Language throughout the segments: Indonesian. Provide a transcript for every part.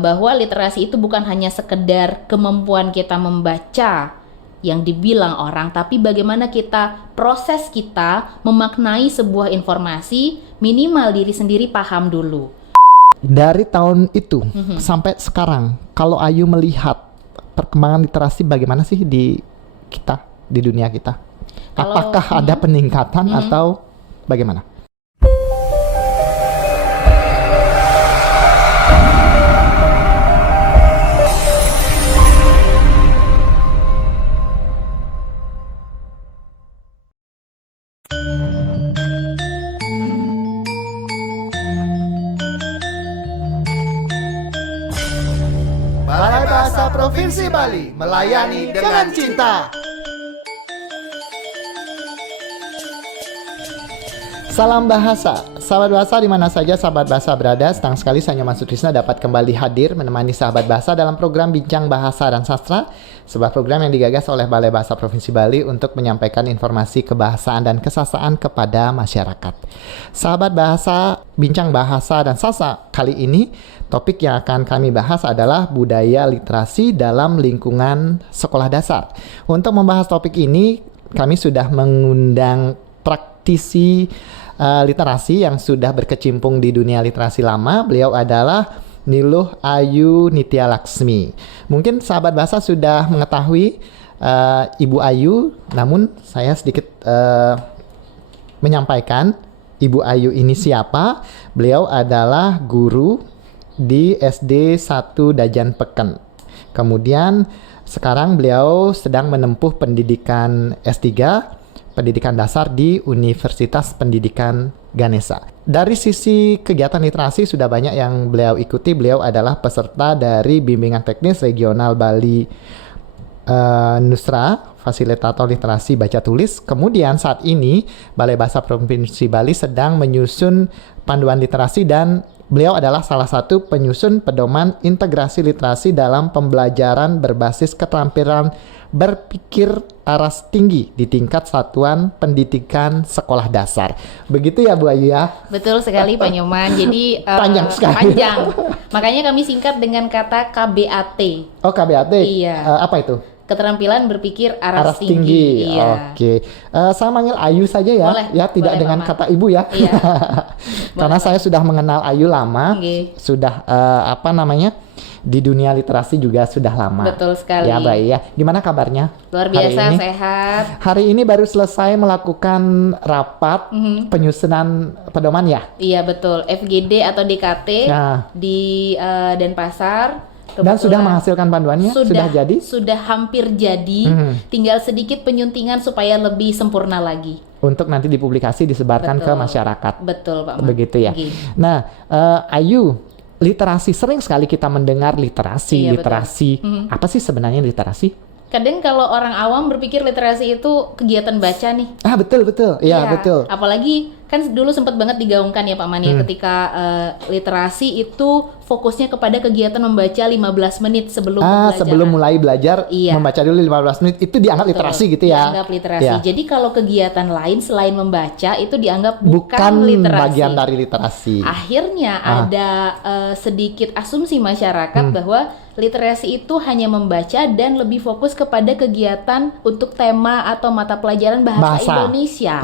bahwa literasi itu bukan hanya sekedar kemampuan kita membaca yang dibilang orang, tapi bagaimana proses kita memaknai sebuah informasi, minimal diri sendiri paham dulu. Dari tahun itu sampai sekarang, kalau Ayu melihat perkembangan literasi bagaimana sih di dunia kita? Apakah ada peningkatan atau bagaimana? Balai Bahasa Provinsi Bali melayani dengan cinta. Salam bahasa, sahabat bahasa di mana saja sahabat bahasa berada. Senang sekali saya Nyoman Sutrisna dapat kembali hadir menemani sahabat bahasa dalam program Bincang Bahasa dan Sastra, sebuah program yang digagas oleh Balai Bahasa Provinsi Bali untuk menyampaikan informasi kebahasaan dan kesastraan kepada masyarakat. Sahabat bahasa, Bincang Bahasa dan Sastra kali ini, topik yang akan kami bahas adalah budaya literasi dalam lingkungan sekolah dasar. Untuk membahas topik ini, kami sudah mengundang praktisi literasi yang sudah berkecimpung di dunia literasi lama. Beliau adalah Niluh Ayu Nitya Laksmi. Mungkin sahabat bahasa sudah mengetahui Ibu Ayu, namun saya sedikit menyampaikan Ibu Ayu ini siapa. Beliau adalah guru di SD 1 Dajan Peken. Kemudian sekarang beliau sedang menempuh pendidikan S3, pendidikan dasar di Universitas Pendidikan Ganesha. Dari sisi kegiatan literasi sudah banyak yang beliau ikuti. Beliau adalah peserta dari Bimbingan Teknis Regional Bali Nusra, fasilitator literasi baca tulis. Kemudian saat ini Balai Bahasa Provinsi Bali sedang menyusun panduan literasi dan beliau adalah salah satu penyusun pedoman integrasi literasi dalam pembelajaran berbasis keterampilan berpikir aras tinggi di tingkat satuan pendidikan sekolah dasar. Begitu ya Bu Ayu ya? Betul sekali Pak Nyoman. Jadi panjang sekali. Panjang. Makanya kami singkat dengan kata KBAT. Oh, KBAT? Iya. Apa itu? Keterampilan berpikir aras tinggi. Iya. Oke. Saya manggil Ayu saja ya. Boleh, ya, tidak boleh, dengan Pak kata ibu ya. Iya. Karena saya sudah mengenal Ayu lama. Okay. Sudah di dunia literasi juga sudah lama. Betul sekali. Ya, baik ya. Gimana kabarnya? Luar biasa, sehat. Hari ini baru selesai melakukan rapat penyusunan pedoman ya? Iya, betul. FGD atau DKT di Denpasar. Dan sudah menghasilkan panduannya? Sudah jadi? Sudah hampir jadi. Tinggal sedikit penyuntingan supaya lebih sempurna lagi. Untuk nanti dipublikasi, disebarkan ke masyarakat. Betul, Pak. Begitu ya. Okay. Nah, Ayu, literasi, sering sekali kita mendengar literasi. Iya, literasi. Apa sih sebenarnya literasi? Kadang kalau orang awam berpikir literasi itu kegiatan baca nih. Betul. Iya, betul. Apalagi kan dulu sempat banget digaungkan ya Pak Mani ketika literasi itu fokusnya kepada kegiatan membaca 15 menit sebelum pembelajaran. Sebelum mulai belajar, membaca dulu 15 menit, itu dianggap literasi gitu ya? Dianggap literasi. Ya. Jadi kalau kegiatan lain selain membaca, itu dianggap bukan literasi. Bagian dari literasi. Akhirnya ada sedikit asumsi masyarakat bahwa literasi itu hanya membaca dan lebih fokus kepada kegiatan untuk tema atau mata pelajaran bahasa Indonesia.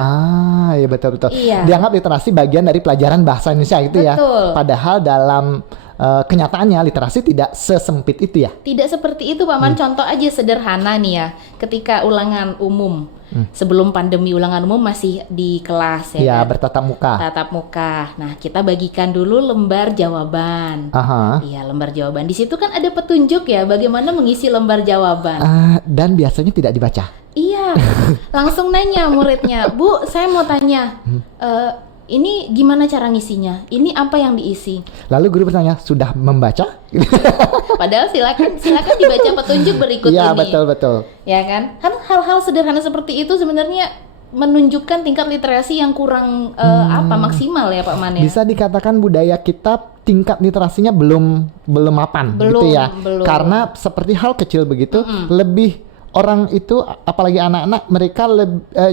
Iya betul. Iya. Dianggap literasi bagian dari pelajaran bahasa Indonesia gitu ya. Padahal dalam kenyataannya literasi tidak sesempit itu ya. Tidak seperti itu Pak Man. Contoh aja sederhana nih ya. Ketika ulangan umum, sebelum pandemi ulangan umum masih di kelas ya. Kan? Bertatap muka. Tatap muka. Nah, kita bagikan dulu lembar jawaban. Iya, lembar jawaban. Di situ kan ada petunjuk ya bagaimana mengisi lembar jawaban. Dan biasanya tidak dibaca. Iya. Langsung nanya muridnya, "Bu, saya mau tanya. Ini gimana cara ngisinya? Ini apa yang diisi?" Lalu guru bertanya, "Sudah membaca?" Padahal silakan dibaca petunjuk berikut ini. Iya, betul. Ya kan? Kan hal-hal sederhana seperti itu sebenarnya menunjukkan tingkat literasi yang kurang maksimal ya Pak Man ya. Bisa dikatakan budaya kita tingkat literasinya belum mapan gitu ya. Belum. Karena seperti hal kecil begitu lebih orang itu apalagi anak-anak mereka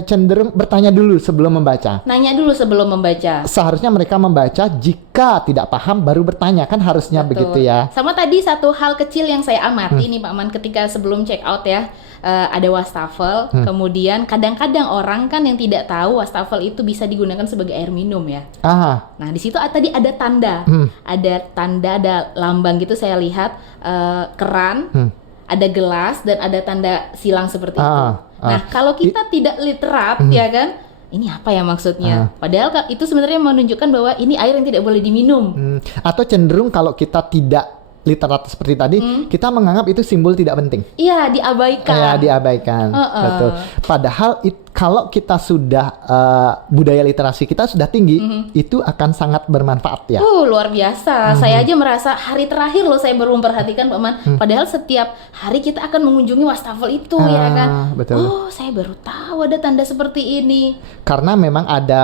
cenderung bertanya dulu sebelum membaca. Nanya dulu sebelum membaca. Seharusnya mereka membaca, jika tidak paham baru bertanya, kan harusnya Betul. begitu ya. Sama tadi satu hal kecil yang saya amati nih Pak Man ketika sebelum check out ya, ada wastafel. Kemudian kadang-kadang orang kan yang tidak tahu wastafel itu bisa digunakan sebagai air minum ya. Nah di situ tadi ada tanda, ada lambang gitu saya lihat, keran, ada gelas dan ada tanda silang seperti itu. Nah kalau kita tidak literat ya kan, ini apa ya maksudnya? Padahal itu sebenarnya menunjukkan bahwa ini air yang tidak boleh diminum. Atau cenderung kalau kita tidak literat seperti tadi, kita menganggap itu simbol tidak penting. Iya, diabaikan. Ya, diabaikan. Betul. Padahal kalau kita sudah budaya literasi kita sudah tinggi, itu akan sangat bermanfaat ya. Luar biasa. Saya aja merasa hari terakhir loh saya baru memperhatikan Pak Man. Padahal setiap hari kita akan mengunjungi wastafel itu ya kan. Betul. Oh, saya baru tahu ada tanda seperti ini. Karena memang ada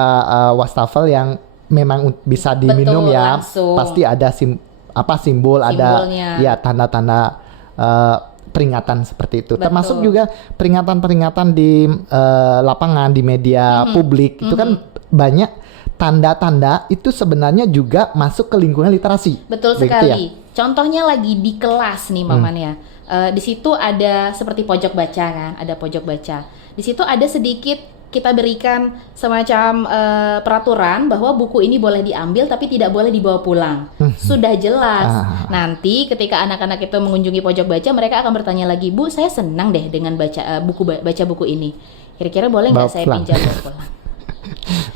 wastafel yang memang bisa diminum. Betul, ya. langsung. Pasti ada simbol, Simbolnya. ada ya tanda-tanda peringatan seperti itu. Betul. Termasuk juga peringatan-peringatan di lapangan, di media publik. Itu kan banyak tanda-tanda itu sebenarnya juga masuk ke lingkungan literasi. Betul Begitu sekali. ya? Contohnya lagi di kelas nih Maman ya. Di situ ada seperti pojok baca kan, ada pojok baca. Di situ ada sedikit kita berikan semacam peraturan bahwa buku ini boleh diambil tapi tidak boleh dibawa pulang. Sudah jelas. Nanti ketika anak-anak itu mengunjungi pojok baca, mereka akan bertanya lagi, "Bu, saya senang deh dengan baca buku ini. Kira-kira boleh nggak saya pulang. pinjam bawa pulang?"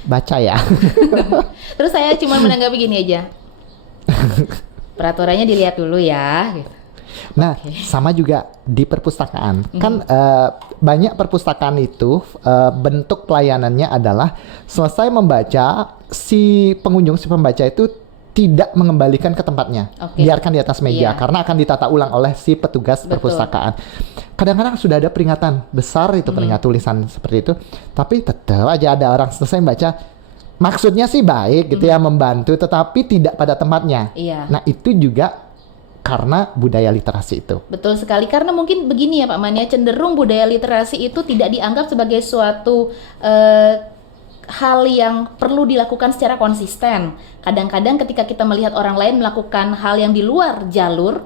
Baca ya. Terus saya cuma menanggapi gini aja. Peraturannya dilihat dulu ya. Gitu. Nah, sama juga di perpustakaan. Kan banyak perpustakaan itu bentuk pelayanannya adalah selesai membaca, si pembaca itu tidak mengembalikan ke tempatnya. Biarkan di atas meja karena akan ditata ulang oleh si petugas perpustakaan. Kadang-kadang sudah ada peringatan besar itu, peringatan tulisan seperti itu, tapi tetap aja ada orang selesai membaca. Maksudnya sih baik gitu ya, membantu, tetapi tidak pada tempatnya. Nah, itu juga karena budaya literasi itu. Betul sekali, karena mungkin begini ya Pak Man ya, cenderung budaya literasi itu tidak dianggap sebagai suatu hal yang perlu dilakukan secara konsisten. Kadang-kadang ketika kita melihat orang lain melakukan hal yang di luar jalur,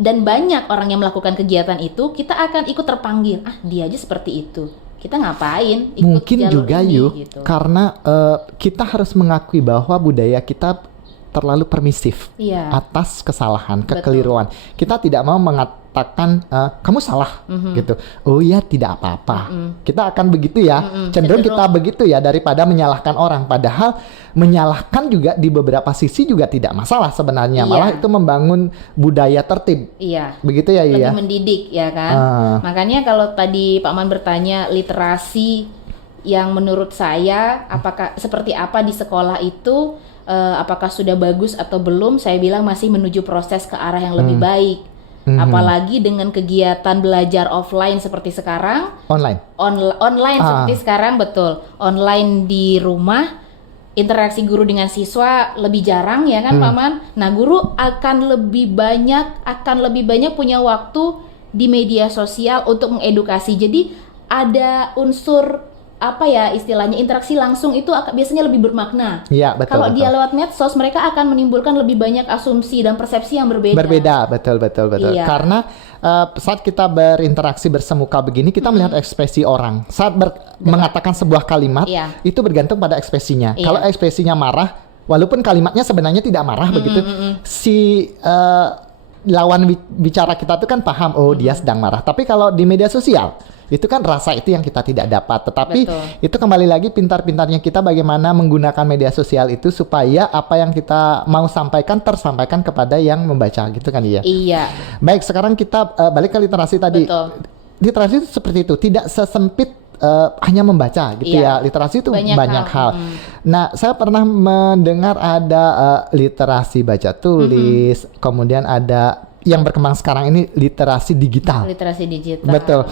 dan banyak orang yang melakukan kegiatan itu, kita akan ikut terpanggil. Dia aja seperti itu. Kita ngapain ikut mungkin jalur juga ini, yuk gitu. Karena kita harus mengakui bahwa budaya kita terlalu permisif atas kesalahan, kekeliruan. Kita tidak mau mengatakan kamu salah gitu. Oh ya, tidak apa-apa. Kita akan begitu ya. Cenderung kita begitu ya daripada menyalahkan orang. Padahal menyalahkan juga di beberapa sisi juga tidak masalah sebenarnya. Malah itu membangun budaya tertib. Begitu ya, lebih mendidik ya kan. Makanya kalau tadi Pak Man bertanya literasi yang menurut saya apakah seperti apa di sekolah itu, apakah sudah bagus atau belum, saya bilang masih menuju proses ke arah yang lebih baik. Apalagi dengan kegiatan belajar offline seperti sekarang, online seperti sekarang, betul, online di rumah, interaksi guru dengan siswa lebih jarang ya kan Pak Man. Nah, guru akan lebih banyak punya waktu di media sosial untuk mengedukasi. Jadi ada unsur apa ya istilahnya, interaksi langsung itu biasanya lebih bermakna. Iya, betul. Kalau dia lewat medsos, mereka akan menimbulkan lebih banyak asumsi dan persepsi yang berbeda. Betul. Iya. Karena saat kita berinteraksi bersemuka begini, kita melihat ekspresi orang. Saat mengatakan sebuah kalimat, itu bergantung pada ekspresinya. Kalau ekspresinya marah, walaupun kalimatnya sebenarnya tidak marah begitu, si lawan bicara kita itu kan paham, oh dia sedang marah. Tapi kalau di media sosial, itu kan rasa itu yang kita tidak dapat. Tetapi itu kembali lagi pintar-pintarnya kita bagaimana menggunakan media sosial itu supaya apa yang kita mau sampaikan tersampaikan kepada yang membaca gitu kan ya. Iya. Baik, sekarang kita balik ke literasi tadi. Literasi itu seperti itu, tidak sesempit hanya membaca gitu ya. Literasi itu banyak hal. Nah, saya pernah mendengar ada literasi baca tulis, kemudian ada yang berkembang sekarang ini literasi digital. Literasi digital. Betul.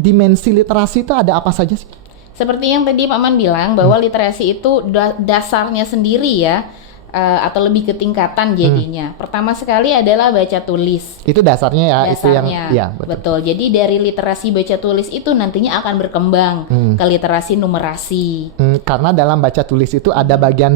Dimensi literasi itu ada apa saja sih? Seperti yang tadi Pak Man bilang bahwa literasi itu dasarnya sendiri ya, atau lebih ke tingkatan jadinya. Pertama sekali adalah baca tulis. Itu dasarnya ya, itu yang Dasarnya, ya betul. betul. Jadi dari literasi baca tulis itu nantinya akan berkembang ke literasi numerasi. Karena dalam baca tulis itu ada bagian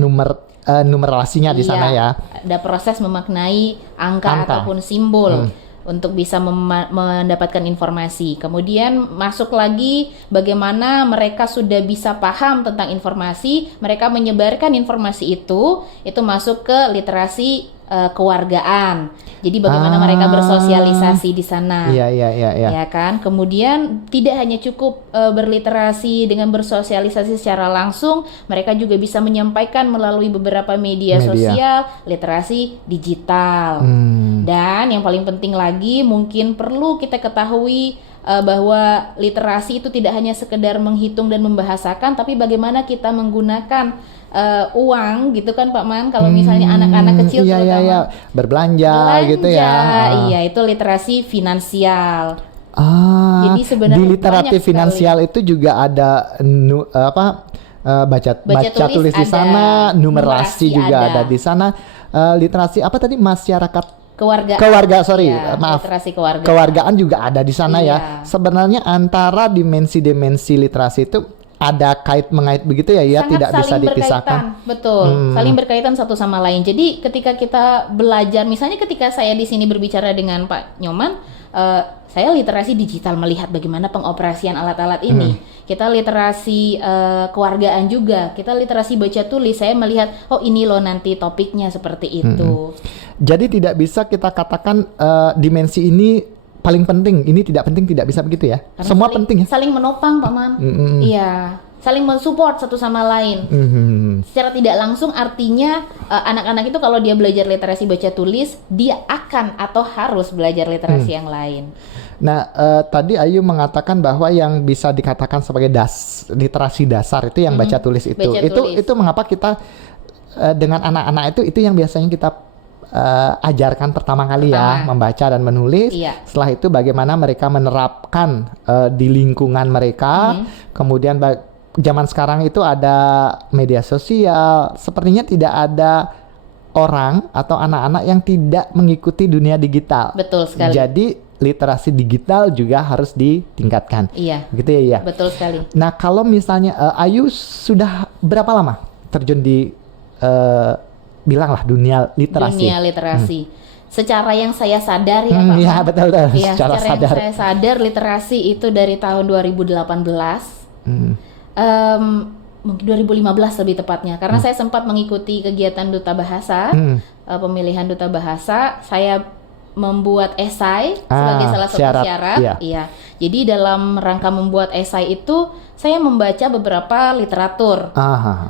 numerasinya di sana ya. Ada proses memaknai angka. Ataupun simbol untuk bisa mendapatkan informasi. Kemudian masuk lagi bagaimana mereka sudah bisa paham tentang informasi, mereka menyebarkan informasi itu masuk ke literasi kewargaan. Jadi bagaimana mereka bersosialisasi di sana. Iya. Ya kan? Kemudian tidak hanya cukup berliterasi dengan bersosialisasi secara langsung, mereka juga bisa menyampaikan melalui beberapa media sosial, literasi digital. Dan yang paling penting lagi mungkin perlu kita ketahui bahwa literasi itu tidak hanya sekedar menghitung dan membahasakan, tapi bagaimana kita menggunakan uang gitu kan Pak Man, kalau misalnya anak-anak kecil terutama berbelanja gitu ya. Iya, itu literasi finansial. Jadi sebenarnya di literasi finansial itu juga ada baca tulis di sana, numerasi juga ada di sana. Literasi apa tadi, masyarakat maaf, literasi kewargaan. Kewargaan juga ada di sana ya. Sebenarnya antara dimensi-dimensi literasi itu ada mengait begitu ya, sangat tidak bisa dipisahkan. Betul, saling berkaitan satu sama lain. Jadi ketika kita belajar, misalnya ketika saya di sini berbicara dengan Pak Nyoman, saya literasi digital melihat bagaimana pengoperasian alat-alat ini. Kita literasi kewargaan juga, kita literasi baca tulis. Saya melihat, oh ini loh nanti topiknya seperti itu. Jadi tidak bisa kita katakan dimensi ini paling penting, ini tidak penting, tidak bisa begitu ya. Karena semua penting ya. Saling menopang Pak Man. Iya, saling mensupport satu sama lain. Secara tidak langsung artinya anak-anak itu kalau dia belajar literasi baca tulis, dia akan atau harus belajar literasi yang lain. Nah, tadi Ayu mengatakan bahwa yang bisa dikatakan sebagai literasi dasar itu yang baca tulis itu. Itu mengapa kita dengan anak-anak itu yang biasanya kita ajarkan pertama kali ya, membaca dan menulis. Setelah itu bagaimana mereka menerapkan di lingkungan mereka. Kemudian zaman sekarang itu ada media sosial, sepertinya tidak ada orang atau anak-anak yang tidak mengikuti dunia digital. Betul sekali. Jadi literasi digital juga harus ditingkatkan. Iya. Gitu ya. Betul sekali. Nah, kalau misalnya Ayu sudah berapa lama terjun di bilanglah dunia literasi? Secara yang saya sadar ya Pak. Iya, betul. Ya, secara yang saya sadar literasi itu dari tahun 2018. Mungkin 2015 lebih tepatnya, karena saya sempat mengikuti kegiatan Duta Bahasa, pemilihan Duta Bahasa. Saya membuat esai sebagai salah satu syarat. Iya. Jadi dalam rangka membuat esai itu saya membaca beberapa literatur.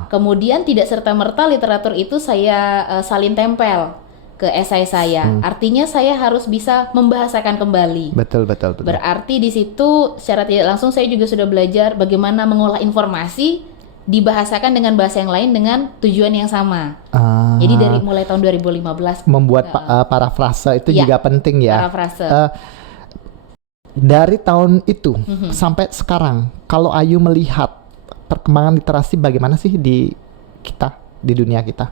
Kemudian tidak serta-merta literatur itu saya salin tempel ke esai saya. Artinya saya harus bisa membahasakan kembali. Betul. Berarti di situ secara tidak langsung saya juga sudah belajar bagaimana mengolah informasi dibahasakan dengan bahasa yang lain dengan tujuan yang sama. Jadi dari mulai tahun 2015 membuat parafrase itu juga penting ya. Parafrase. Dari tahun itu sampai sekarang, kalau Ayu melihat perkembangan literasi bagaimana sih di dunia kita?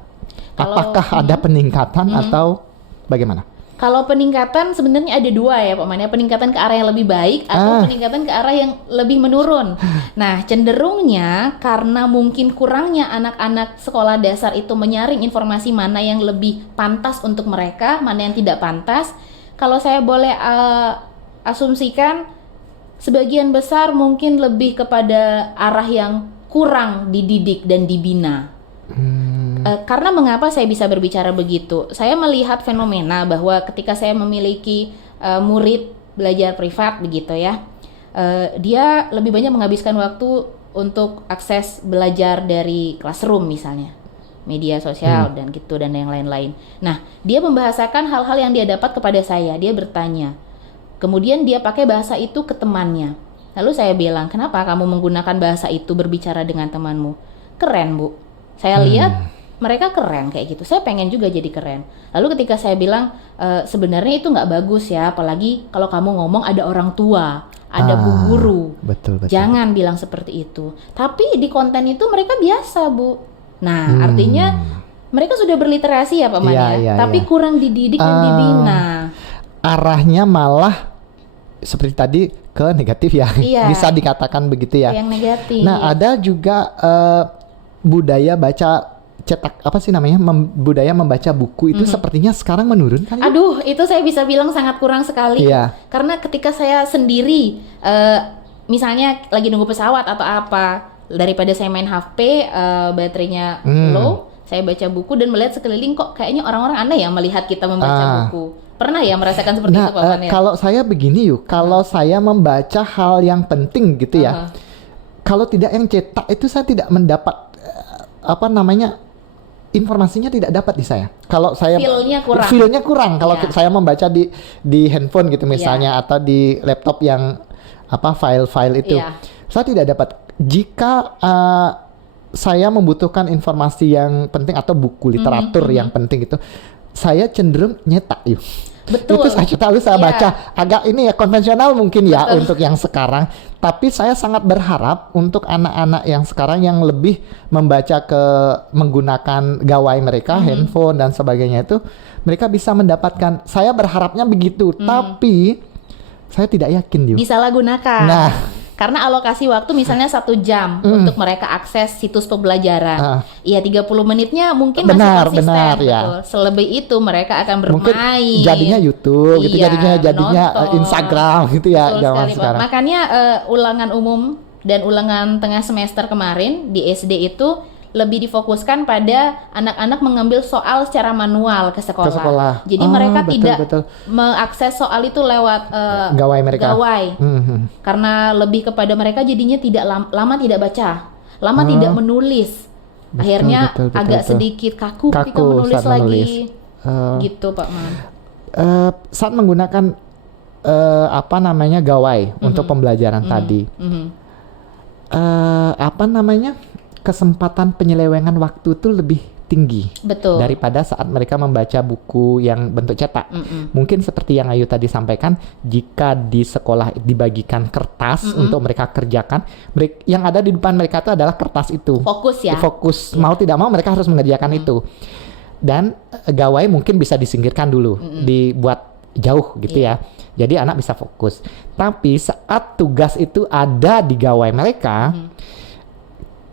Apakah ada peningkatan atau bagaimana? Kalau peningkatan sebenarnya ada dua ya Pak Man, peningkatan ke arah yang lebih baik atau peningkatan ke arah yang lebih menurun. Nah, cenderungnya karena mungkin kurangnya anak-anak sekolah dasar itu menyaring informasi mana yang lebih pantas untuk mereka, mana yang tidak pantas. Kalau saya boleh asumsikan, sebagian besar mungkin lebih kepada arah yang kurang dididik dan dibina. Karena mengapa saya bisa berbicara begitu? Saya melihat fenomena bahwa ketika saya memiliki murid belajar privat begitu ya, dia lebih banyak menghabiskan waktu untuk akses belajar dari classroom misalnya, media sosial dan gitu dan yang lain-lain. Nah, dia membahasakan hal-hal yang dia dapat kepada saya, dia bertanya. Kemudian dia pakai bahasa itu ke temannya. Lalu saya bilang, kenapa kamu menggunakan bahasa itu berbicara dengan temanmu? Keren Bu, saya lihat mereka keren kayak gitu, saya pengen juga jadi keren. Lalu ketika saya bilang sebenarnya itu nggak bagus ya, apalagi kalau kamu ngomong ada orang tua, ada bu guru. Betul. Jangan bilang seperti itu. Tapi di konten itu mereka biasa Bu. Nah artinya mereka sudah berliterasi ya Pak Man Iya, ya, iya, tapi iya. kurang dididik dan dibina. Arahnya malah seperti tadi ke negatif ya. Iya. Bisa dikatakan begitu ya. Yang negatif. Nah, ada juga budaya baca cetak apa sih namanya? Budaya membaca buku itu sepertinya sekarang menurun kali. Ya? Aduh, itu saya bisa bilang sangat kurang sekali. Iya. Karena ketika saya sendiri, misalnya lagi nunggu pesawat atau apa, daripada saya main HP, baterainya low, saya baca buku dan melihat sekeliling kok kayaknya orang-orang aneh ya melihat kita membaca buku. Pernah ya merasakan seperti itu Pak Man ya? Kalau saya begini yuk, kalau saya membaca hal yang penting gitu ya, kalau tidak yang cetak itu saya tidak mendapat apa namanya, informasinya tidak dapat di saya. Kalau saya feel-nya kurang. Kalau Iya. saya membaca di handphone gitu misalnya atau di laptop yang apa file-file itu, Iya. saya tidak dapat. Jika saya membutuhkan informasi yang penting atau buku literatur yang penting itu, saya cenderung nyetak yuk. Betul. Itu saya cetak, saya Iya. baca. Agak ini ya konvensional mungkin ya untuk yang sekarang. Tapi saya sangat berharap untuk anak-anak yang sekarang yang lebih membaca menggunakan gawai mereka, handphone dan sebagainya itu, mereka bisa mendapatkan. Saya berharapnya begitu. Tapi saya tidak yakin yuk. Disalahgunakan. Nah. Karena alokasi waktu misalnya 1 jam untuk mereka akses situs pembelajaran. Iya 30 menitnya mungkin Benar, masih konsisten. benar, ya. Betul. Selebih itu mereka akan bermain. Mungkin jadinya YouTube gitu, Iya, jadinya nonton. Instagram gitu ya Betul zaman sekali, Pak. sekarang. Makanya ulangan umum dan ulangan tengah semester kemarin di SD itu lebih difokuskan pada anak-anak mengambil soal secara manual ke sekolah. Jadi mereka tidak mengakses soal itu lewat gawai mereka. Karena lebih kepada mereka jadinya tidak lama tidak baca, lama tidak menulis. Akhirnya agak sedikit kaku ketika menulis lagi. Gitu Pak Man. Saat menggunakan apa namanya gawai untuk pembelajaran tadi, apa namanya, kesempatan penyelewengan waktu itu lebih tinggi. Betul. Daripada saat mereka membaca buku yang bentuk cetak. Mungkin seperti yang Ayu tadi sampaikan, jika di sekolah dibagikan kertas untuk mereka kerjakan, yang ada di depan mereka itu adalah kertas itu. Fokus ya. Fokus, mau tidak mau mereka harus mengerjakan itu. Dan gawai mungkin bisa disingkirkan dulu, dibuat jauh gitu ya. Jadi anak bisa fokus. Tapi saat tugas itu ada di gawai mereka,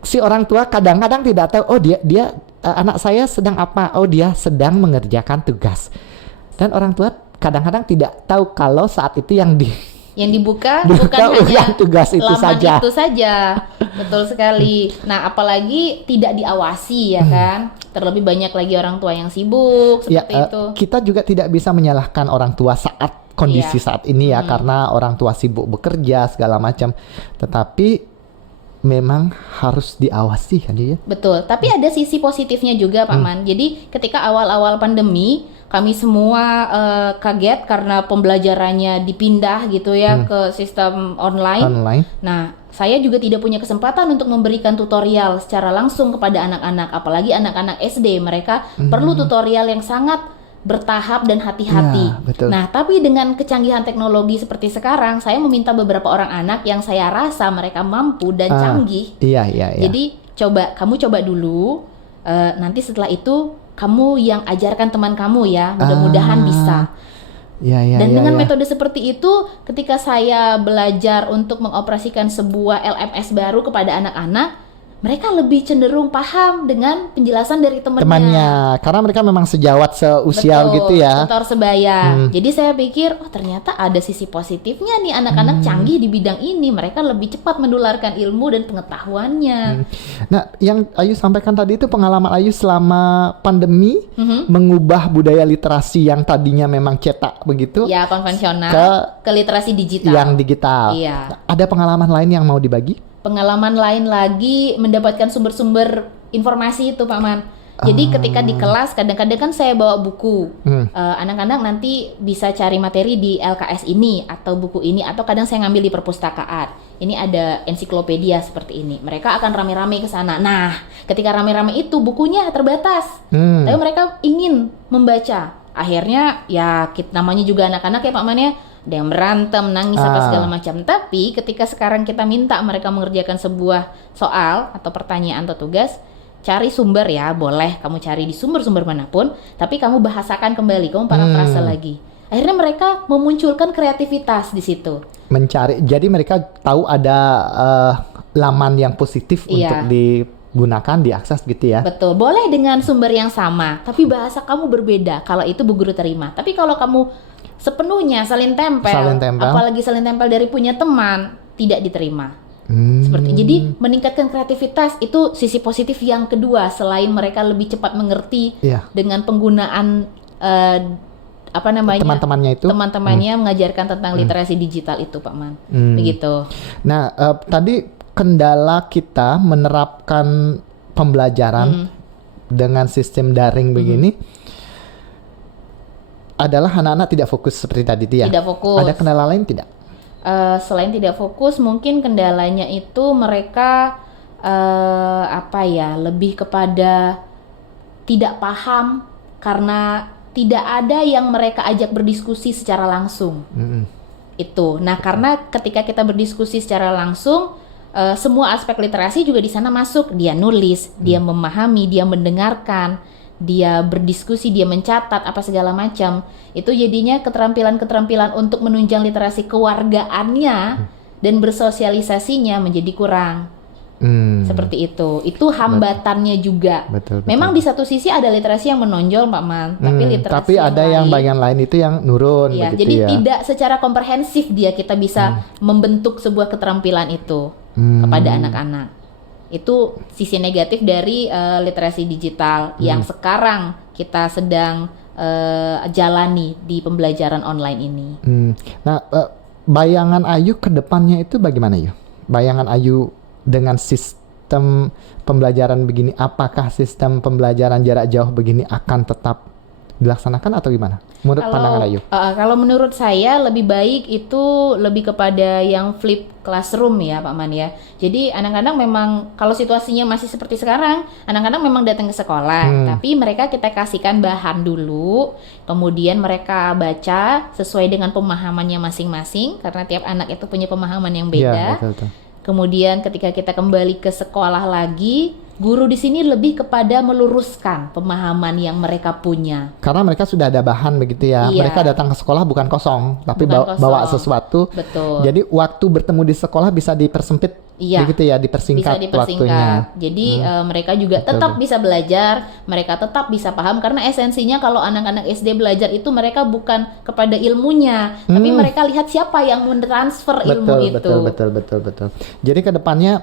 si orang tua kadang-kadang tidak tahu, oh dia anak saya sedang apa, oh dia sedang mengerjakan tugas. Dan orang tua kadang-kadang tidak tahu kalau saat itu yang dibuka bukan hanya tugas itu laman itu saja. Betul sekali. Nah, apalagi tidak diawasi ya kan. Terlebih banyak lagi orang tua yang sibuk seperti itu. Kita juga tidak bisa menyalahkan orang tua saat kondisi saat ini ya, karena orang tua sibuk bekerja segala macam. Tetapi memang harus diawasi kan dia. Betul, tapi ada sisi positifnya juga Pak Man. Jadi ketika awal-awal pandemi, kami semua kaget karena pembelajarannya dipindah gitu ya ke sistem online. Nah, saya juga tidak punya kesempatan untuk memberikan tutorial secara langsung kepada anak-anak, apalagi anak-anak SD. Mereka perlu tutorial yang sangat bertahap dan hati-hati. Ya, betul. Nah, tapi dengan kecanggihan teknologi seperti sekarang, saya meminta beberapa orang anak yang saya rasa mereka mampu dan canggih. Iya. Jadi kamu coba dulu. Nanti setelah itu kamu yang ajarkan teman kamu ya. Mudah-mudahan bisa. Dan dengan metode seperti itu, ketika saya belajar untuk mengoperasikan sebuah LMS baru kepada anak-anak, mereka lebih cenderung paham dengan penjelasan dari temannya. Karena mereka memang sejawat seusia gitu ya. Setor sebaya. Jadi saya pikir, oh ternyata ada sisi positifnya nih, anak-anak canggih di bidang ini. Mereka lebih cepat menularkan ilmu dan pengetahuannya. Nah, yang Ayu sampaikan tadi itu pengalaman Ayu selama pandemi mengubah budaya literasi yang tadinya memang cetak begitu. Ya, konvensional ke literasi digital. Yang digital. Iya. Ada pengalaman lain yang mau dibagi? Pengalaman lain lagi mendapatkan sumber-sumber informasi itu Pak Man. Jadi ketika di kelas kadang-kadang kan saya bawa buku. Anak-anak nanti bisa cari materi di LKS ini atau buku ini, atau kadang saya ngambil di perpustakaan. Ini ada ensiklopedia seperti ini. Mereka akan rame-rame ke sana. Nah, ketika rame-rame itu bukunya terbatas. Tapi mereka ingin membaca. Akhirnya ya namanya juga anak-anak ya Pak Man ya. Ada yang berantem, nangis, apa segala macam. Tapi ketika sekarang kita minta mereka mengerjakan sebuah soal atau pertanyaan atau tugas, cari sumber ya, boleh kamu cari di sumber-sumber manapun, tapi kamu bahasakan kembali, kamu parafrase lagi. Akhirnya mereka memunculkan kreativitas di situ. Mencari, jadi mereka tahu ada laman yang positif untuk digunakan, diakses gitu ya. Betul, boleh dengan sumber yang sama, tapi bahasa kamu berbeda. Kalau itu Bu Guru terima. Tapi kalau kamu sepenuhnya salin tempel, apalagi salin tempel dari punya teman, tidak diterima. Seperti jadi meningkatkan kreativitas itu sisi positif yang kedua selain mereka lebih cepat mengerti dengan penggunaan teman-temannya mengajarkan tentang literasi digital itu, Pak Man. Begitu. Nah, tadi kendala kita menerapkan pembelajaran dengan sistem daring begini adalah anak-anak tidak fokus seperti tadi ya. Tidak fokus. Ada kendala lain tidak? Selain tidak fokus, mungkin kendalanya itu mereka lebih kepada tidak paham karena tidak ada yang mereka ajak berdiskusi secara langsung. Itu. Nah, karena ketika kita berdiskusi secara langsung, semua aspek literasi juga di sana masuk. Dia nulis, dia memahami, dia mendengarkan, dia berdiskusi, dia mencatat apa segala macam. Itu jadinya keterampilan-keterampilan untuk menunjang literasi kewargaannya dan bersosialisasinya menjadi kurang. Seperti itu. Itu hambatannya juga. Betul. Memang di satu sisi ada literasi yang menonjol, Pak Man, tapi ada yang bagian lain itu yang nurun. Ya, jadi tidak secara komprehensif kita bisa membentuk sebuah keterampilan itu kepada anak-anak. Itu sisi negatif dari literasi digital yang sekarang kita sedang jalani di pembelajaran online ini. Nah, bayangan Ayu ke depannya itu bagaimana, Yu? Bayangan Ayu dengan sistem pembelajaran begini, apakah sistem pembelajaran jarak jauh begini akan tetap dilaksanakan atau gimana? Menurut pandangan Ayu? Kalau menurut saya lebih baik itu lebih kepada yang flip classroom ya, Pak Man ya. Jadi anak-anak memang kalau situasinya masih seperti sekarang, anak-anak memang datang ke sekolah, tapi mereka kita kasihkan bahan dulu, kemudian mereka baca sesuai dengan pemahamannya masing-masing karena tiap anak itu punya pemahaman yang beda. Ya, betul. Kemudian ketika kita kembali ke sekolah lagi, guru di sini lebih kepada meluruskan pemahaman yang mereka punya. Karena mereka sudah ada bahan begitu ya. Iya. Mereka datang ke sekolah bukan kosong, tapi bawa sesuatu. Betul. Jadi waktu bertemu di sekolah bisa dipersempit, begitu ya, dipersingkat waktunya. Jadi mereka juga tetap bisa belajar, mereka tetap bisa paham karena esensinya kalau anak-anak SD belajar itu mereka bukan kepada ilmunya, tapi mereka lihat siapa yang mentransfer ilmu itu. Betul. Jadi kedepannya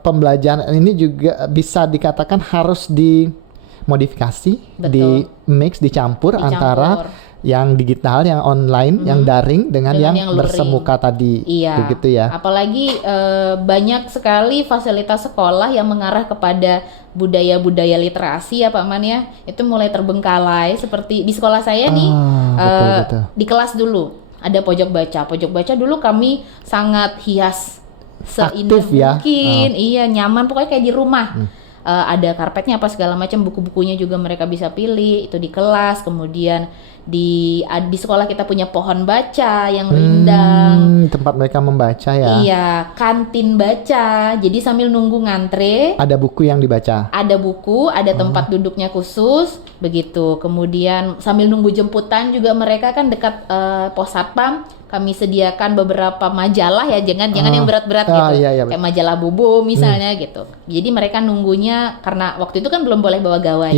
pembelajaran ini juga bisa dikatakan harus dimodifikasi, dicampur antara yang digital, yang online, yang daring dengan yang bersemuka tadi, begitu ya. Apalagi banyak sekali fasilitas sekolah yang mengarah kepada budaya-budaya literasi ya Pak Man ya. Itu mulai terbengkalai seperti di sekolah saya nih, betul. di kelas dulu ada pojok baca. Pojok baca dulu kami sangat hias seindah mungkin, nyaman pokoknya kayak di rumah. Ada karpetnya apa segala macam, buku-bukunya juga mereka bisa pilih itu di kelas. Kemudian di sekolah kita punya pohon baca yang rindang, tempat mereka membaca ya. Iya, kantin baca. Jadi sambil nunggu ngantre ada buku yang dibaca. Ada buku, ada tempat duduknya khusus begitu. Kemudian sambil nunggu jemputan juga mereka kan dekat pos satpam. Kami sediakan beberapa majalah ya, jangan yang berat-berat gitu. Kayak majalah Bobo misalnya gitu. Jadi mereka nunggunya karena waktu itu kan belum boleh bawa gawai.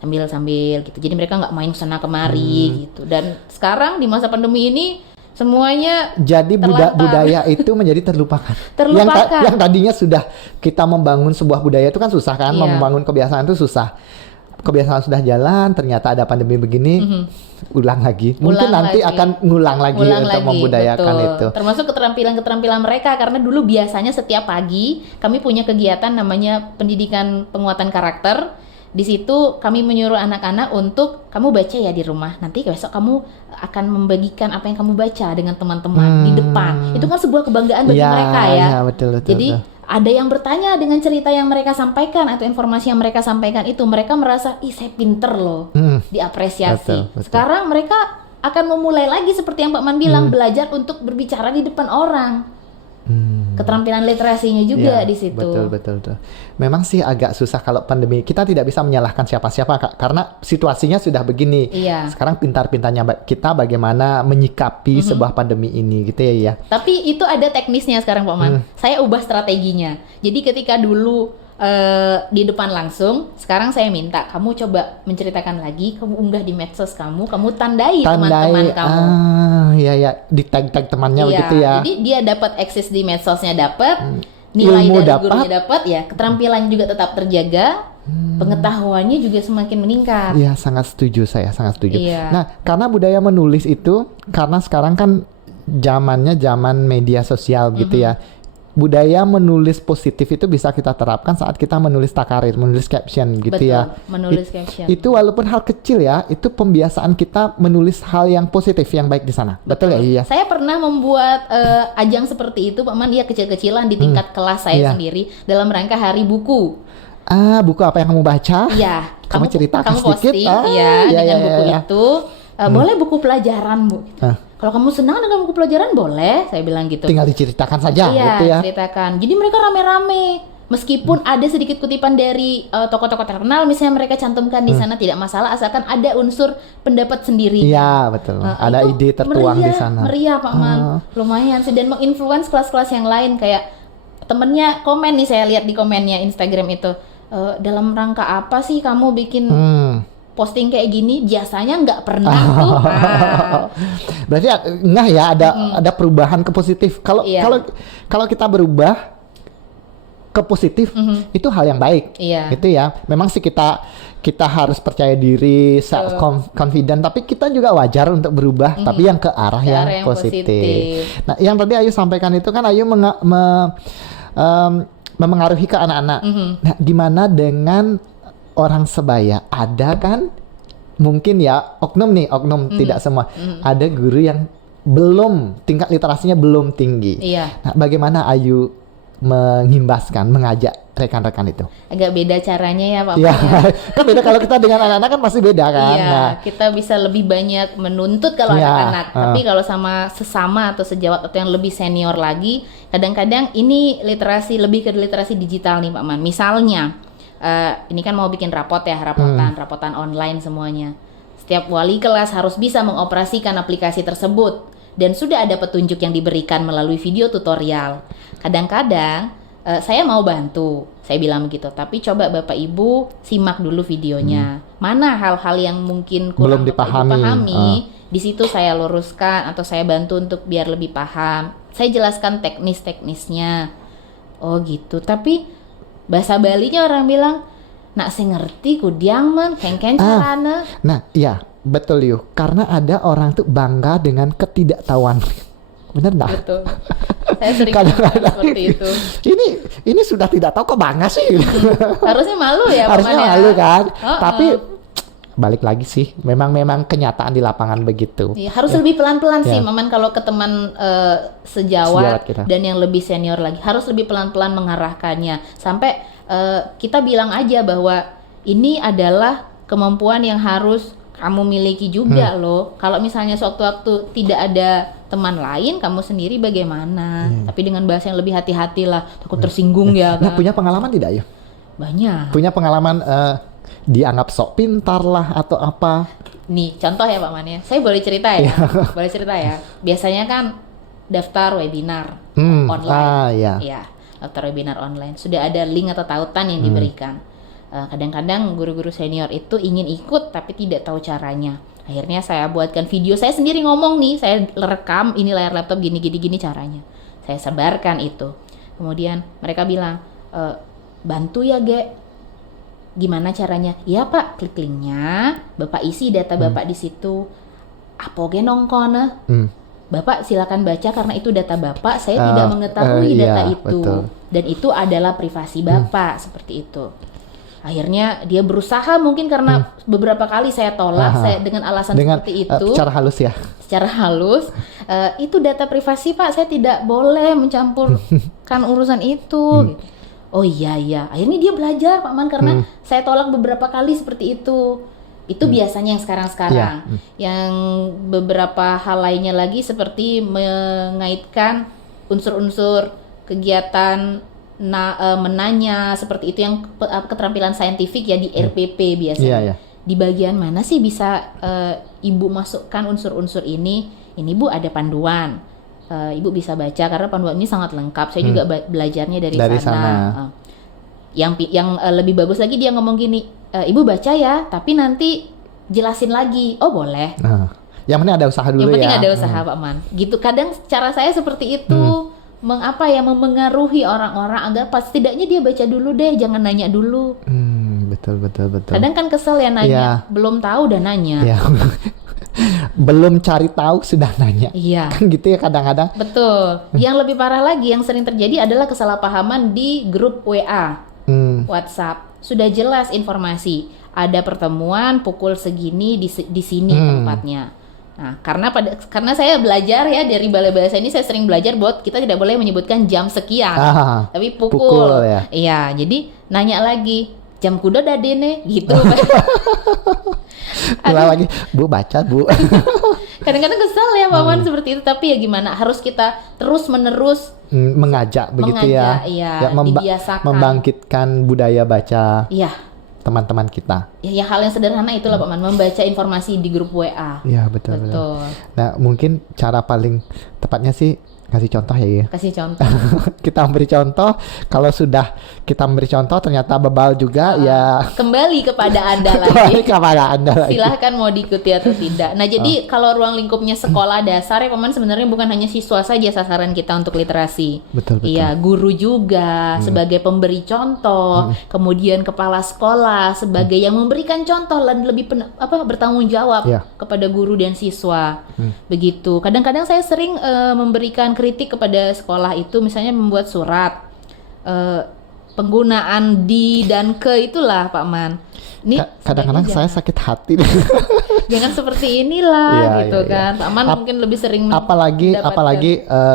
Sambil gitu. Jadi mereka nggak main sana kemari gitu. Dan sekarang di masa pandemi ini semuanya jadi budaya itu menjadi terlupakan. Yang tadinya sudah kita membangun sebuah budaya itu kan susah kan, membangun kebiasaan itu susah. Kebiasaan sudah jalan, ternyata ada pandemi begini, ulang lagi. Mungkin nanti akan ngulang lagi untuk membudayakan itu. Termasuk keterampilan-keterampilan mereka, karena dulu biasanya setiap pagi kami punya kegiatan namanya pendidikan penguatan karakter. Di situ kami menyuruh anak-anak untuk kamu baca ya di rumah. Nanti besok kamu akan membagikan apa yang kamu baca dengan teman-teman di depan. Itu kan sebuah kebanggaan bagi mereka ya. Betul. Jadi ada yang bertanya dengan cerita yang mereka sampaikan atau informasi yang mereka sampaikan itu, mereka merasa, saya pinter loh, diapresiasi. Betul. Sekarang mereka akan memulai lagi seperti yang Pak Man bilang, belajar untuk berbicara di depan orang. keterampilan literasinya juga Iya, di situ. betul. Memang sih agak susah kalau pandemi. Kita tidak bisa menyalahkan siapa-siapa Kak, karena situasinya sudah begini. Iya. Sekarang pintar-pintarnya kita bagaimana menyikapi sebuah pandemi ini gitu ya. Tapi itu ada teknisnya sekarang Pak Man. Saya ubah strateginya. Jadi ketika dulu di depan langsung, sekarang saya minta kamu coba menceritakan lagi, kamu unggah di medsos kamu tandai teman-teman kamu. Iya, di tag temannya Iya, begitu ya. jadi dia dapat akses di medsosnya, dapat nilai Ilmu dari dapat. gurunya dapat, ya keterampilannya juga tetap terjaga, pengetahuannya juga semakin meningkat. Iya, sangat setuju, saya sangat setuju. Iya. Nah, karena budaya menulis itu, karena sekarang kan zamannya zaman media sosial gitu ya. Budaya menulis positif itu bisa kita terapkan saat kita menulis takarir, menulis caption gitu Betul, ya. menulis caption. Itu walaupun hal kecil ya, itu pembiasaan kita menulis hal yang positif, yang baik di sana. Betul ya? Iya. Saya pernah membuat ajang seperti itu, Pak Man, ya kecil-kecilan di tingkat kelas saya Iya. sendiri dalam rangka Hari Buku. Buku apa yang kamu baca? Iya, Kamu ceritakan kamu sedikit? posting, iya, iya, dengan iya, buku iya. itu. Boleh buku pelajaran, Bu. Ah. Kalau kamu senang dengan buku pelajaran, boleh, saya bilang gitu. Tinggal diceritakan saja Iya, gitu ya. ceritakan. Jadi mereka rame-rame. Meskipun ada sedikit kutipan dari tokoh-tokoh terkenal, misalnya mereka cantumkan di sana, tidak masalah, asalkan ada unsur pendapat sendiri. Iya, betul. Ada Itu ide tertuang di sana. Meriah, Pak Man. Lumayan sih, dan menginfluence kelas-kelas yang lain. Kayak temennya komen nih, saya lihat di komennya Instagram itu, dalam rangka apa sih kamu bikin posting kayak gini? Biasanya nggak pernah tuh. Berarti enggak ya, ada perubahan ke positif. Kalau Iya. kalau kita berubah ke positif, itu hal yang baik. Iya. Gitu ya. Memang sih kita harus percaya diri, self confident, tapi kita juga wajar untuk berubah, tapi yang ke arah Ke yang arah yang positif. positif. Nah, yang tadi Ayu sampaikan itu kan Ayu memengaruhi ke anak-anak. Nah, gimana dengan orang sebaya? Ada kan mungkin ya oknum tidak semua. Ada guru yang belum, tingkat literasinya belum tinggi. Iya. Nah, bagaimana Ayu mengajak rekan-rekan itu? Agak beda caranya ya, Pak. Iya, Man. kan beda kalau kita dengan anak-anak kan pasti beda kan. Iya, Nah, kita bisa lebih banyak menuntut kalau Iya, anak-anak. Tapi kalau sama sesama atau sejawat atau yang lebih senior lagi, kadang-kadang ini lebih ke literasi digital nih, Pak Man. Misalnya, ini kan mau bikin rapot ya, rapotan online semuanya. Setiap wali kelas harus bisa mengoperasikan aplikasi tersebut. Dan sudah ada petunjuk yang diberikan melalui video tutorial. Kadang-kadang saya mau bantu, saya bilang begitu. Tapi coba Bapak Ibu simak dulu videonya. Mana hal-hal yang mungkin kurang Belum Bapak Ibu dipahami. pahami, di situ saya luruskan atau saya bantu untuk biar lebih paham. Saya jelaskan teknis-teknisnya. Oh gitu. Tapi bahasa Balinya orang bilang, nak saya ngerti kudiang man, kengken carana. nah, iya, betul yuk. Karena ada orang tuh bangga dengan ketidaktahuan. Bener nggak? Betul. Saya sering Kadang-kadang seperti itu. Ini sudah tidak tahu kok bangga sih. Harusnya malu ya, Pak Harusnya Man, ya? malu kan. Oh, Tapi balik lagi sih, memang kenyataan di lapangan begitu. Iya, harus lebih pelan-pelan sih, Ya. Maman, kalau ke teman Sejawat sejawat kita. dan yang lebih senior lagi, harus lebih pelan-pelan mengarahkannya. Sampai kita bilang aja bahwa ini adalah kemampuan yang harus kamu miliki juga loh. Kalau misalnya sewaktu-waktu tidak ada teman lain, kamu sendiri bagaimana? Tapi dengan bahasa yang lebih hati-hati lah, takut tersinggung ya Nah, kan. punya pengalaman tidak ya? Banyak. Punya pengalaman dianggap sok pintar lah atau apa? Nih, contoh ya Pak Man ya. Saya boleh cerita ya? Boleh cerita ya. Biasanya kan daftar webinar online. Iya. Iya, daftar webinar online. Sudah ada link atau tautan yang diberikan. Kadang-kadang guru-guru senior itu ingin ikut tapi tidak tahu caranya. Akhirnya saya buatkan video, saya sendiri ngomong nih, saya rekam ini layar laptop gini caranya. Saya sebarkan itu. Kemudian mereka bilang, bantu ya Ge. Gimana caranya? Ya Pak, klik linknya, Bapak isi data Bapak di situ. Apa ge nongkona? Bapak silakan baca karena itu data Bapak. Saya tidak mengetahui data iya, itu. betul. Dan itu adalah privasi Bapak, seperti itu. Akhirnya dia berusaha, mungkin karena beberapa kali saya tolak, saya dengan alasan seperti itu. Secara halus ya. Secara halus, itu data privasi Pak, saya tidak boleh mencampurkan urusan itu. Gitu. Oh iya, akhirnya dia belajar Pak Man, karena saya tolak beberapa kali seperti itu. Itu biasanya yang sekarang-sekarang. Yang beberapa hal lainnya lagi seperti mengaitkan unsur-unsur kegiatan menanya seperti itu yang keterampilan saintifik ya di RPP biasanya. Iya, iya. Di bagian mana sih bisa Ibu masukkan unsur-unsur ini? Ini Bu ada panduan. Ibu bisa baca karena panduan ini sangat lengkap. Saya juga belajarnya dari sana. Yang lebih bagus lagi dia ngomong gini, Ibu baca ya, tapi nanti jelasin lagi. Oh boleh. Nah, yang penting ada usaha dulu ya. Yang penting ada usaha Pak Man. Gitu. Kadang cara saya seperti itu mempengaruhi orang-orang agar setidaknya dia baca dulu deh, jangan nanya dulu. Betul. Kadang kan kesel ya nanya, belum tahu udah nanya. Iya. Belum cari tahu sudah nanya. Iya. Kan gitu ya kadang-kadang. Betul. Yang lebih parah lagi yang sering terjadi adalah kesalahpahaman di grup WA, WhatsApp. Sudah jelas informasi. Ada pertemuan pukul segini di sini tempatnya. Nah, karena saya belajar ya dari Balai Bahasa ini, saya sering belajar bahwa kita tidak boleh menyebutkan jam sekian, tapi pukul. Ya. Iya, jadi nanya lagi, jam kudo dadene gitu. Lagi, Bu baca, Bu. Kadang-kadang kesal ya Pak Man seperti itu, tapi ya gimana? Harus kita terus-menerus mengajak begitu ya. Iya, dibiasakan. Membangkitkan budaya baca. Iya. Teman-teman kita. Ya hal yang sederhana itulah Pak Man, membaca informasi di grup WA. Iya, betul. Nah, mungkin cara paling tepatnya sih kasih contoh ya. Kasih contoh. Kita memberi contoh. Kalau sudah kita memberi contoh ternyata bebal juga, ya kembali kepada Anda lagi. Kembali kepada Anda lagi. Silahkan mau diikuti atau tidak. Nah, jadi kalau ruang lingkupnya sekolah dasar ya Pak Man, sebenarnya bukan hanya siswa saja sasaran kita untuk literasi. Betul. Iya, guru juga sebagai pemberi contoh, kemudian kepala sekolah sebagai yang memberikan contoh dan lebih bertanggung jawab kepada guru dan siswa. Begitu. Kadang-kadang saya sering memberikan kritik kepada sekolah itu, misalnya membuat surat penggunaan di dan ke itulah Pak Man. Ini kadang-kadang saya sakit hati. Jangan seperti inilah gitu kan. Pak Man mungkin lebih sering apalagi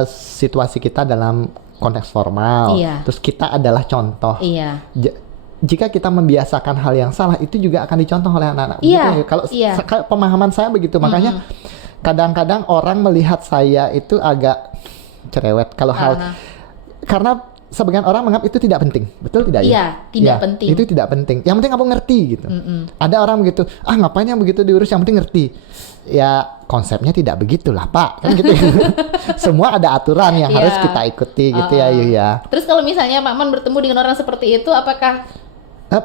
situasi kita dalam konteks formal. Terus kita adalah contoh. Jika kita membiasakan hal yang salah, itu juga akan dicontoh oleh anak-anak. Kalau pemahaman saya begitu, makanya kadang-kadang orang melihat saya itu agak cerewet kalau karena sebagian orang menganggap itu tidak penting, betul tidak ya? Tidak penting. Itu tidak penting. Yang penting kamu ngerti gitu. Ada orang begitu, ngapain yang begitu diurus, yang penting ngerti. Ya konsepnya tidak begitulah Pak, kan gitu. Semua ada aturan yang harus kita ikuti gitu ya Yu ya. Terus kalau misalnya Pak Man bertemu dengan orang seperti itu, apakah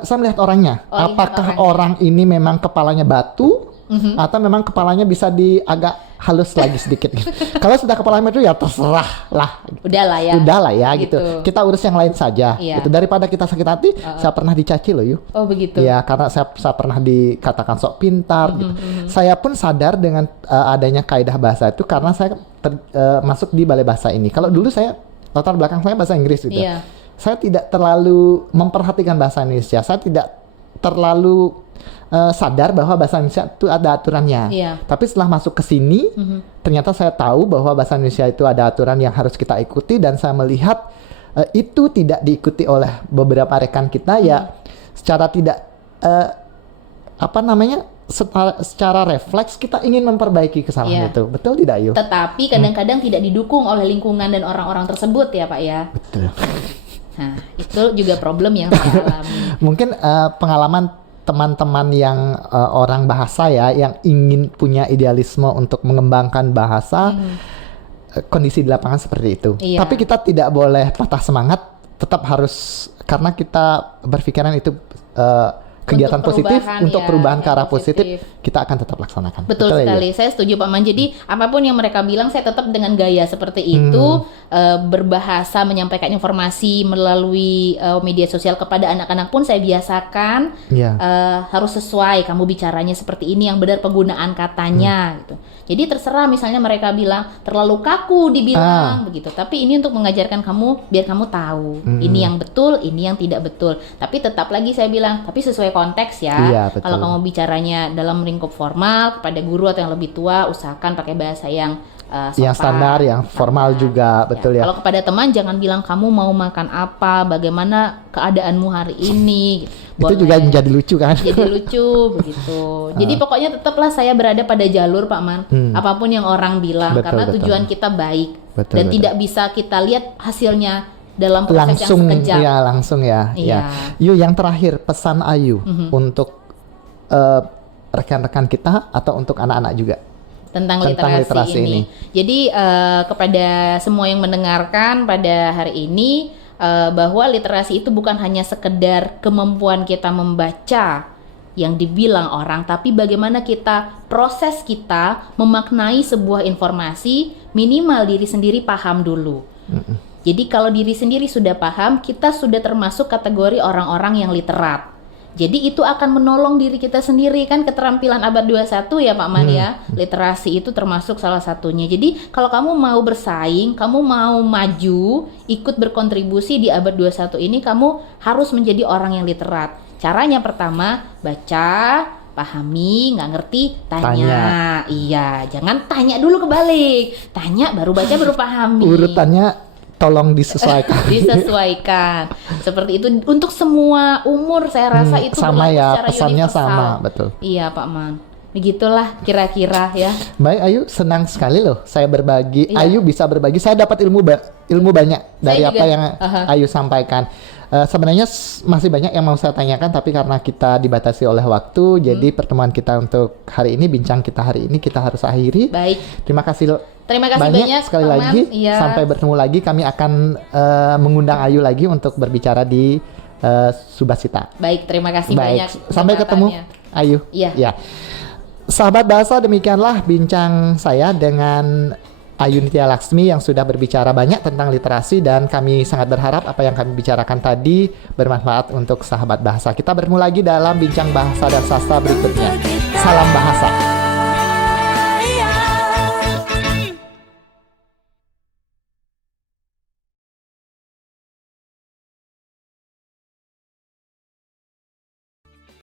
saya melihat orangnya? Apakah orang ini memang kepalanya batu? Atau memang kepalanya bisa agak halus lagi sedikit gitu. Kalau sudah kepalanya itu ya terserah lah. Udahlah ya gitu. Kita urus yang lain saja. Gitu. Daripada kita sakit hati, saya pernah dicaci loh Yu. Oh begitu. Ya karena saya pernah dikatakan sok pintar. Gitu. Saya pun sadar dengan adanya kaidah bahasa itu karena saya masuk di Balai Bahasa ini. Kalau dulu saya latar belakang saya bahasa Inggris gitu. Saya tidak terlalu memperhatikan bahasa Indonesia. Saya tidak terlalu sadar bahwa bahasa Indonesia itu ada aturannya. Tapi setelah masuk ke sini, ternyata saya tahu bahwa bahasa Indonesia itu ada aturan yang harus kita ikuti, dan saya melihat itu tidak diikuti oleh beberapa rekan kita ya secara tidak secara refleks kita ingin memperbaiki kesalahan itu. Betul tidak Yu? Tetapi kadang-kadang tidak didukung oleh lingkungan dan orang-orang tersebut ya Pak ya. Betul. Nah, itu juga problem yang saya alami. Mungkin pengalaman teman-teman yang orang bahasa ya, yang ingin punya idealisme untuk mengembangkan bahasa, kondisi di lapangan seperti itu. Tapi kita tidak boleh patah semangat, tetap harus, karena kita berpikiran itu kegiatan positif untuk perubahan ke arah positif, kita akan tetap laksanakan. Betul sekali, saya setuju Pak Man. Jadi apapun yang mereka bilang, saya tetap dengan gaya seperti itu, berbahasa, menyampaikan informasi melalui media sosial kepada anak-anak pun saya biasakan. Harus sesuai, kamu bicaranya seperti ini, yang benar penggunaan katanya gitu. Jadi terserah misalnya mereka bilang terlalu kaku dibilang begitu, tapi ini untuk mengajarkan kamu biar kamu tahu ini yang betul, ini yang tidak betul. Tapi tetap lagi saya bilang, tapi sesuai konteks ya. Kalau kamu bicaranya dalam lingkup formal kepada guru atau yang lebih tua, usahakan pakai bahasa yang sopan, yang standar, yang formal juga, betul ya. Kalau kepada teman jangan bilang kamu mau makan apa, bagaimana keadaanmu hari ini. Itu juga menjadi lucu kan? Jadi lucu begitu. Jadi pokoknya tetaplah saya berada pada jalur Pak Man. Apapun yang orang bilang, karena tujuan kita baik. Dan tidak bisa kita lihat hasilnya dalam proses langsung yang sekejap. ya, langsung ya. Iya. Yu, yang terakhir pesan Ayu untuk rekan-rekan kita atau untuk anak-anak juga Tentang tentang literasi ini. ini. Jadi kepada semua yang mendengarkan pada hari ini, bahwa literasi itu bukan hanya sekedar kemampuan kita membaca yang dibilang orang, tapi bagaimana proses kita memaknai sebuah informasi, minimal diri sendiri paham dulu. Jadi kalau diri sendiri sudah paham, kita sudah termasuk kategori orang-orang yang literat. Jadi itu akan menolong diri kita sendiri, kan keterampilan abad 21 ya Pak Man ya. Literasi itu termasuk salah satunya. Jadi kalau kamu mau bersaing, kamu mau maju, ikut berkontribusi di abad 21 ini, kamu harus menjadi orang yang literat. Caranya pertama, baca, pahami, nggak ngerti, tanya. Iya, jangan tanya dulu kebalik. Tanya baru baca baru pahami. Urutannya tolong disesuaikan. Disesuaikan. Seperti itu untuk semua umur, saya rasa itu sama berlaku ya, secara pesannya universal. sama, betul. Iya Pak Man. Begitulah kira-kira ya. Baik Ayu, senang sekali loh saya berbagi. Iya. Ayu bisa berbagi. Saya dapat ilmu banyak dari Saya apa juga. yang Ayu sampaikan. Sebenarnya masih banyak yang mau saya tanyakan, tapi karena kita dibatasi oleh waktu, jadi pertemuan kita untuk hari ini, bincang kita hari ini kita harus akhiri. Baik. Terima kasih Terima kasih banyak sekali Pak Man. lagi. Iya. Sampai bertemu lagi. Kami akan mengundang Ayu lagi untuk berbicara di Subasita. Baik, terima kasih banyak. Baik, sampai ketemu kesempatannya. Ayu. Iya. Ya. Sahabat bahasa, demikianlah bincang saya dengan Ayu Nitya Laksmi yang sudah berbicara banyak tentang literasi, dan kami sangat berharap apa yang kami bicarakan tadi bermanfaat untuk sahabat bahasa. Kita bertemu lagi dalam bincang bahasa dan sastra berikutnya. Salam bahasa.